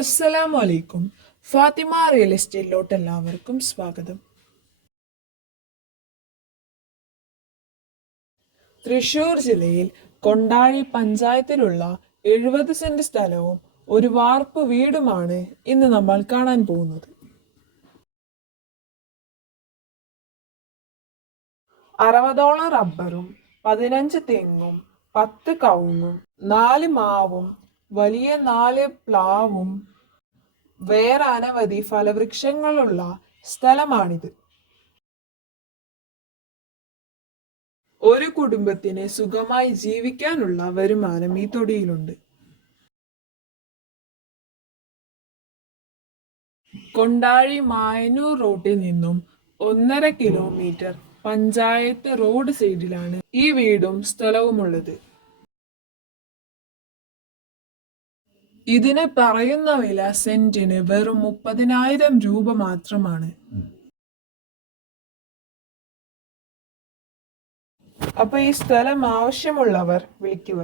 അസ്സലാമു വലൈക്കും ഫാത്തിമ റിയൽ എസ്റ്റേറ്റിലോട്ട് എല്ലാവർക്കും സ്വാഗതം. തൃശൂർ ജില്ലയിൽ കൊണ്ടാഴി പഞ്ചായത്തിലുള്ള എഴുപത് സെന്റ് സ്ഥലവും ഒരു വാർപ്പ് വീടുമാണ് ഇന്ന് നമ്മൾ കാണാൻ പോകുന്നത്. അറുപതോളം റബ്ബറും പതിനഞ്ച് തെങ്ങും പത്ത് കവുങ്ങും നാല് മാവും വലിയ നാല് പ്ലാവും വേറെ അനവധി ഫലവൃക്ഷങ്ങളുള്ള സ്ഥലമാണിത്. ഒരു കുടുംബത്തിന് സുഖമായി ജീവിക്കാനുള്ള വരുമാനം ഈ തൊടിയിലുണ്ട്. കൊണ്ടാഴി മായനൂർ റോഡിൽ നിന്നും ഒന്നര കിലോമീറ്റർ പഞ്ചായത്ത് റോഡ് സൈഡിലാണ് ഈ വീടും സ്ഥലവുമുള്ളത്. ഇതിന് പറയുന്ന വില സെന്റിന് വെറും മുപ്പതിനായിരം രൂപ മാത്രമാണ്. അപ്പൊ ഈ സ്ഥലം ആവശ്യമുള്ളവർ വിളിക്കുക.